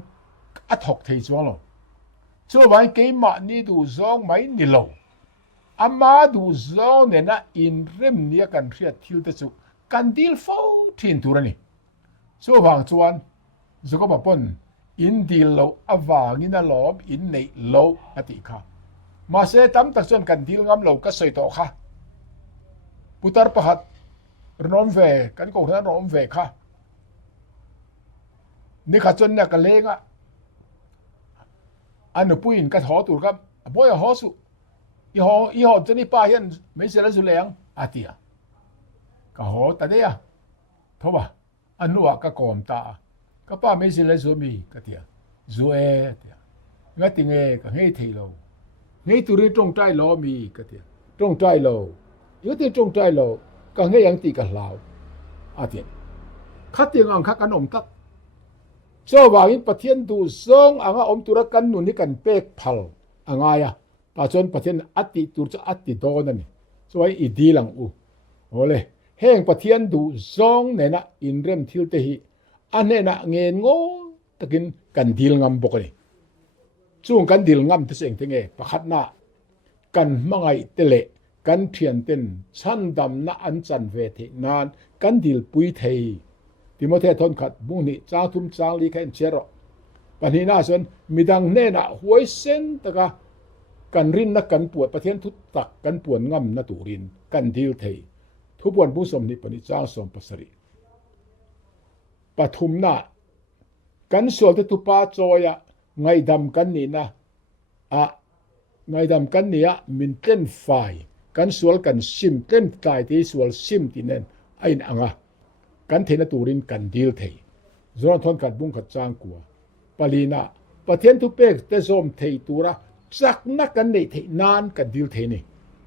อัดหกเทจวงเราช่วยไว้กันมานี่ดูซองไม่นิโลอามาดูซองเนี่ยนะอินเริ่มเนี่ยกันเรียกทิวเตสุกันดีลฟ้องทิ้งตัวนี่ช่วยฟังชวนจะก็บอกปนอินดีลเราอาวางินาล้อมอินในเราอติค่ะมาเสตั้มตัดส่วนกันดีลงามเราก็ใส่ต่อค่ะปุตตรประหัดรนอมเวกันก็รนอมเวค่ะนี่ข้าจนเนี่ยกันเล้งอ่ะอันนู้นปุยนกันหอตัวครับบ่อยหอสุอีหอจะนี่ป้าเห็นไม่เสียแล้วสุแรงอาทิอ่ะก็หอแต่เดียเพราะว่าอันนู้นก็กอมตาก็ป้าไม่เสียแล้วสุมีก็เดียสุเอเดียงั้นติงเอก็ให้ทีเราให้ตัวนี้ตรงใจเรามีก็เดียตรงใจเราอยู่ที่ตรงใจเราก็ให้ยังตีกันเราอาทิคัดยังอังคักกันอมตักเจ้าว่าอินปะเทียนดูซองอังอมตุรกันนุนี่กันเปกพัลอังอ่ะปะจนปะเทียนอัติตุรจะอัติโดนั่นนี่สวยอีดีหลังโอ้เลยแห้งปะเทียนดูซองเนี่ยนะอินเริ่มทิลเตหิอันเนี่ยนะเงินโง่ตะกินกันดีลงำบกนี่ช่วงกันดีลงำที่เสียงที่ไงประคัดหน้ากันมังไงเตเลกันเทียนเต้นชั้นดำนะอันจันเวทีนานกันดีลปุยเทยที่มาเททนขัดบุ้งนี่จ้าทุ่มจ้างลีแค่เชรอปัญหาหน้าส่วนมีดังแน่น่ะหวยเส้นตะกะกันรินนักกันปวดประเทศทุตักกันปวดง่ำนัตูรินกันดีลเทยทุบวันผู้สมนิปนิจ้าสมปัสริปฐุมหน้ากันส่วนที่ตุปาโจยะไงดำกันนี่นะไงดำกันนี่มินเต้นไฟกันส่วนกันซิมเต้นกายที่ส่วนซิมที่นั่นไอ้นังกันเทนตูรินกันดีลเทยจนทนกัดบุ้งขัดจางกัวปาลีนาประเทศทุเปกเตซอมเทยตูระจักนักกันในเทนานกันดีลเทนี่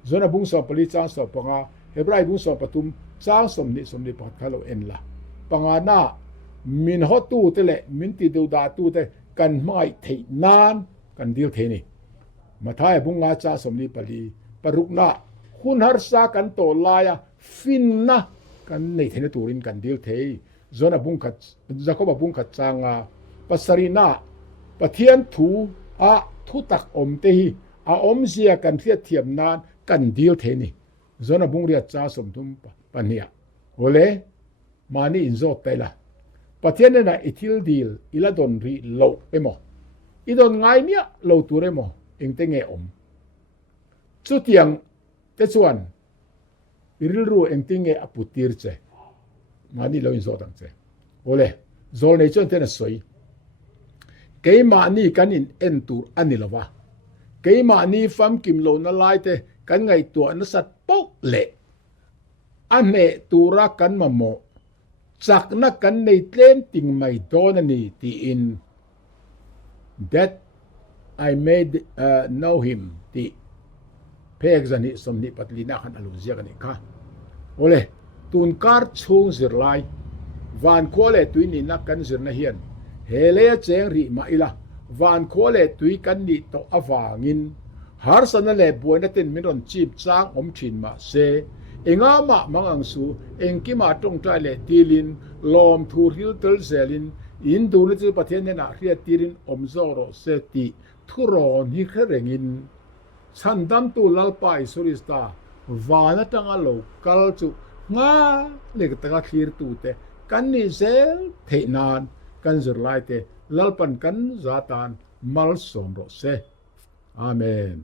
จนบุ้งสอบปลีจางสอบปังอาเฮบรายบุ้งสอบปฐุมจางสมนิปัดคาโลเอ็นละปังอาหน้ามินฮอตูเตเลมินติดูดาตูเตกันไม่เทนานกันดีลเทนี่มาท้ายบุ้งอาจางสมนิปลีปรุกนาคุณฮาร์ซากันโตลายฟินนะกันในเทนตูรินกันดีลเทยจนบุ้งขัดจะก็บุ้งขัดจางปัสรินาปะเทียนถูทุตักอมเตหีอมเสียกันเทียเทียมนานกันดีลเทนี่จนบุ้งเรียกจ้าสมทุมปัญญาโอเลมานี่อินโซเตล่ะปะเทียนน่ะอิทิลดีลอิละดอนรีโลเอโมอีดอนไงเนี่ยโลตัวเรโมเองเตงเออมสุดยังเตชวนรู้เองติงเออปุติร์เจมานี่เราอินโซตังเจโอเลโซลในจนเทนสวย keima ni kanin entur anilawa keima ni fam kimlo na laite kan ngai to na sat pok le ane tura kan mamo chak na kan nei tlem ting mai don ani ti in that I made know him ti pek zani somni patlina khan aluzia kan ka ole tun kar chung zirlai van khole tuini na kan zirna hian hele cheng ri ma ila van khole tui kan ni to awangin har sanale buina tin minon chip chang om thin ma se enga ma mangang su engkima tong tai le tilin lom thu ril tel zelin in du na chu pathen na ria tirin om zoro se ti thuron hi kherengin chandam tu lalpai surista wana tanga lo kal chu nga le tanga khir tu te kan ni zel theinan kan zirlai te lalpan kan zatan mal som ro se amen